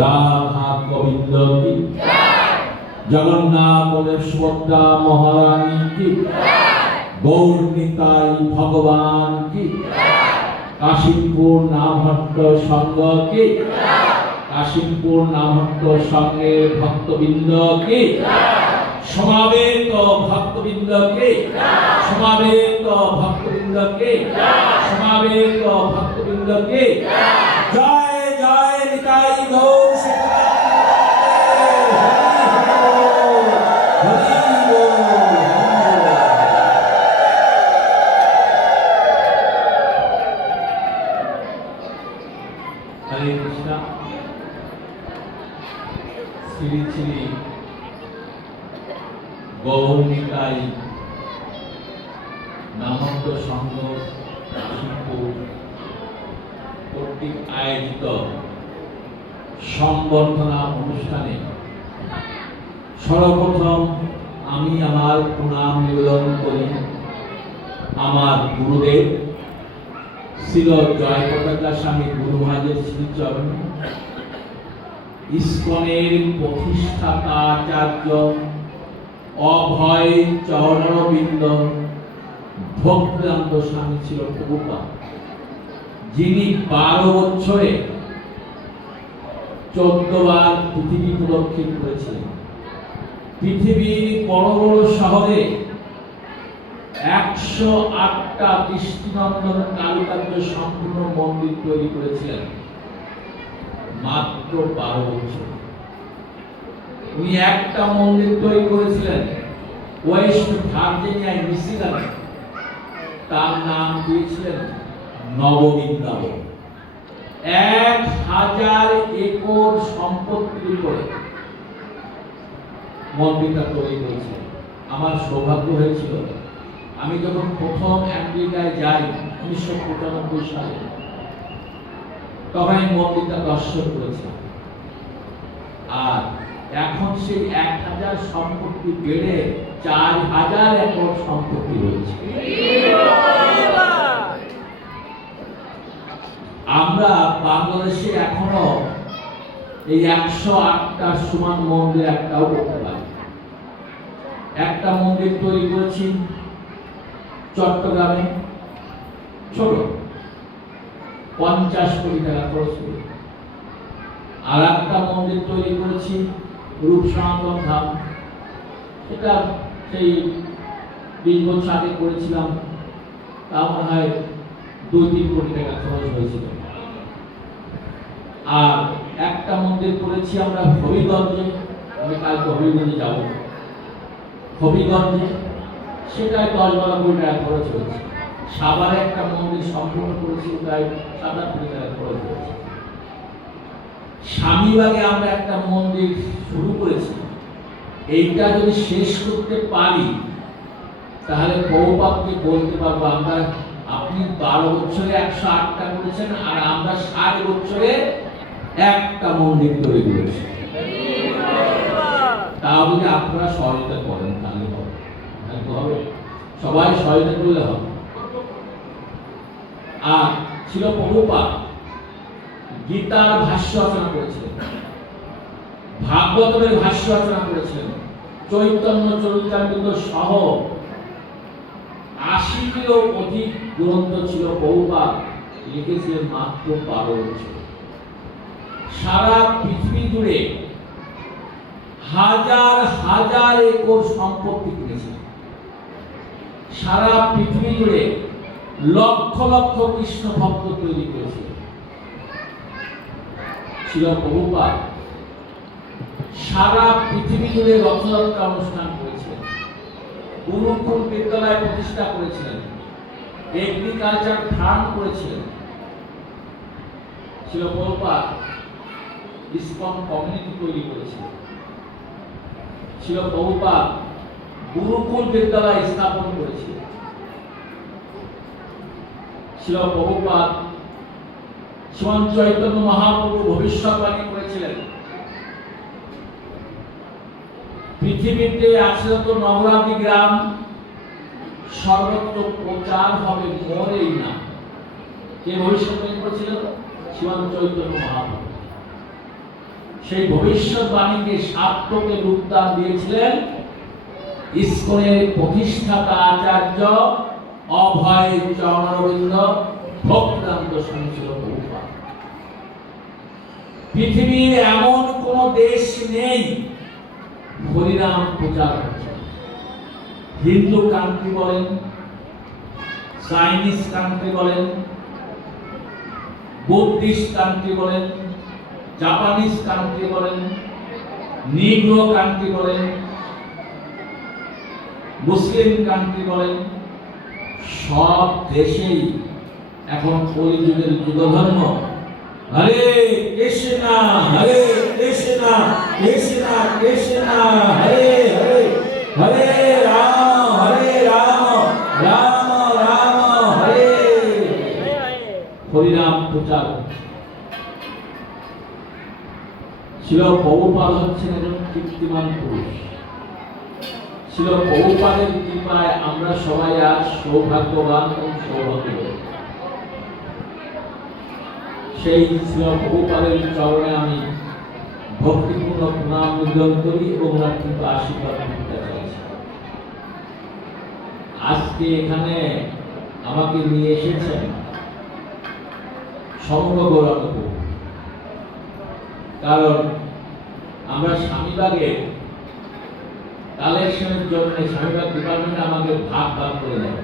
রাধা গোবিন্দ কি জগন্নাথ সুভদ্রা মহারানী কি গৌর নিতাই ভগবান কি কাশীপুর নামহট্ট সংঘ কি কাশীপুর নামহট্ট সংঘের ভক্তবৃন্দ কি সমাবেত ভক্তবৃন্দ কি সমাবেত ভক্তবৃন্দ কি সমাবেত ভক্তবৃন্দ কি জয় জয় নিতাই গৌর হরে কৃষ্ণ। শ্রী শ্রী গৌর নিতাই নামহট্ট সংঘ কাশীপুর কর্তৃক আয়োজিত সংবর্ধনা অনুষ্ঠানে সর্বপ্রথম আমি আমার প্রণাম নিবেদন করি আমার গুরুদেব শ্রী জয় পতাকা স্বামী গুরু মহারাজের শ্রীচরণে, ইস্কনের প্রতিষ্ঠাতা আচার্য অভয় চরণবিন্দ ভক্তিদান্ত স্বামী ছিল প্রভুপাদ, যিনি 12 বছরে 14 বার পৃথিবী প্রদক্ষিণ করেছিলেন। পৃথিবীর বড় বড় শহরে 108টা দৃষ্টিনন্দন কারুকার্য সম্পূর্ণ মন্দির তৈরি করেছিলেন মাত্র 12 বছর। উনি একটা মন্দির তৈরি করেছিলেন ওয়েস্ট ভার্জিনিয়ায়, মিশিগানে। তার নাম দিয়েছিলেন নববৃন্দাবন। 1000 একর সম্পত্তির উপরে মন্দিরটা তৈরি করেছিলেন। আমার সৌভাগ্য হয়েছিল, আমি যখন প্রথম আমেরিকায় যাই 1995 সালে, তখন এই মন্দিরটা দর্শন করেছিলাম। আর এখন সেই 1000 সম্পত্তি বেড়ে 4000 একর সম্পত্তি হয়েছে। বাংলাদেশে এখনো এই 108টা সমান মন্দির একটাও করতে পারি। একটা মন্দির তৈরি করেছি চট্টগ্রামে, ছোট 50 কোটি টাকা খরচ করে। আর একটা মন্দির তৈরি করেছি রূপসনাতন ধাম, এটা সেই 20 বছর আগে করেছিলাম, তা মনে হয় 2-3 কোটি টাকা খরচ হয়েছিল। আর একটা মন্দির করেছি আমরা হবিগঞ্জে, আমি কালকে হবিগঞ্জে যাব, হবিগঞ্জে সেটাই 10-12 কোটি টাকা খরচ হয়েছে। সাভারে একটা মন্দির সম্পূর্ণ করেছি, প্রায় 7-8 কোটি টাকা খরচ হয়েছে। স্বামীবাগে আমরা একটা মন্দির শুরু করেছি, এইটা যদি শেষ করতে পারি তাহলে বহুপাতকে বলতে পারবো আমরা, আপনি 12 বছরে 108টা করেছেন আর আমরা 60 বছরে একটা মন্দির তৈরি করেছি। তাও যদি আপনারা সহযোগিতা করেন তাহলে হবে, সবাই সহযোগিতা করলে হবে। আর ছিল প্রভুপাদ, গীতার ভাষ্য রচনা করেছিলেন, ভাগবতের ভাষ্য রচনা করেছিলেন, চৈতন্য চরিতামৃত সহ 80-টিরও অধিক গ্রন্থ ছিল প্রভুপাদ লিখেছিলেন মাত্র 12 বছর। সারা পৃথিবী জুড়ে হাজার হাজার একর সম্পত্তি কিনেছিলেন, সারা পৃথিবী জুড়ে লক্ষ লক্ষ কৃষ্ণ ভক্ত তৈরি করেছিলেন। ছিল প্রভুপাদ সারা পৃথিবী জুড়ে রথযাত্রা অনুষ্ঠান করেছিলেন, গুরুকুল বিদ্যালয় প্রতিষ্ঠা করেছিলেন, এগ্রিকালচার ফার্ম করেছিলেন। ছিল প্রভুপাদ ইসকন কমিউনিটি তৈরি করেছিলেন। ছিল প্রভুপাদ গুরুকুল বিদ্যালয় স্থাপন করেছিলেন। ছিল প্রভুপাদ শ্রীমন্ত চৈতন্য মহাপ্রভু ভবিষ্যৎবাণী করেছিলেন, পৃথিবীতে আছে যত নগরাদি গ্রাম সর্বত্র প্রচার হবে মরেই না। কে ভবিষ্যৎবাণী করেছিলেন? শ্রীমন্ত চৈতন্য মহাপ্রভু। সেই ভবিষ্যৎবাণীকে সার্থকে রূপদান দিয়েছিলেন ইসকনের প্রতিষ্ঠাতা আচার্য অভয় চরণারবিন্দ ভক্তিদান্ত স্বামী ছিল প্রভুপাদ। পৃথিবীর এমন কোন দেশ নেই হরিনাম প্রচার হচ্ছে। হিন্দু কান্ট্রি বলেন, চাইনিজ কান্ট্রি বলেন, বুদ্ধিস্ট কান্ট্রি বলেন, জাপানিজ কান্ট্রি বলেন, নিগ্রো কান্ট্রি বলেন, মুসলিম কান্ট্রি বলেন, সব দেশেই এখন কলিযুগের যুগধর্ম হরে কৃষ্ণ হরে কৃষ্ণ কৃষ্ণ কৃষ্ণ হরে হরে হরে রাম রাম রাম হরে হরিনাম প্রচার। ছিল প্রভুপাদ হচ্ছেন একজন কীর্তিমান পুরুষ। ছিল প্রভুপাদের কৃপায় আমরা সবাই আজ সৌভাগ্যবান এবং সৌভাগ্যবান। সেই ছিল প্রভুপাদের চরণে আমি ভক্তিপূর্ণ প্রণাম নিবেদন করি এবং ওনার কৃপা আশীর্বাদ করতে চাইছি। আজকে এখানে আমাকে নিয়ে এসেছেন সমগ্র গৌরাঙ্গ, কারণ আমরা স্বামীবাগে কালেকশনের জন্য স্বামীবাগ ডিপার্টমেন্টে আমাকে ভাগ ভাগ করে দেয়,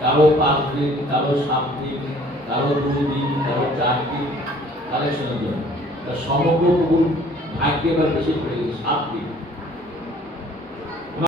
কারো 5 দিন, কারো 7 দিন, কারো 2 দিন, কারো 4 দিন কালেকশনের জন্য। সমগ্র ভাগ্যে এবার বেশি পড়ে গেছে 7 দিন।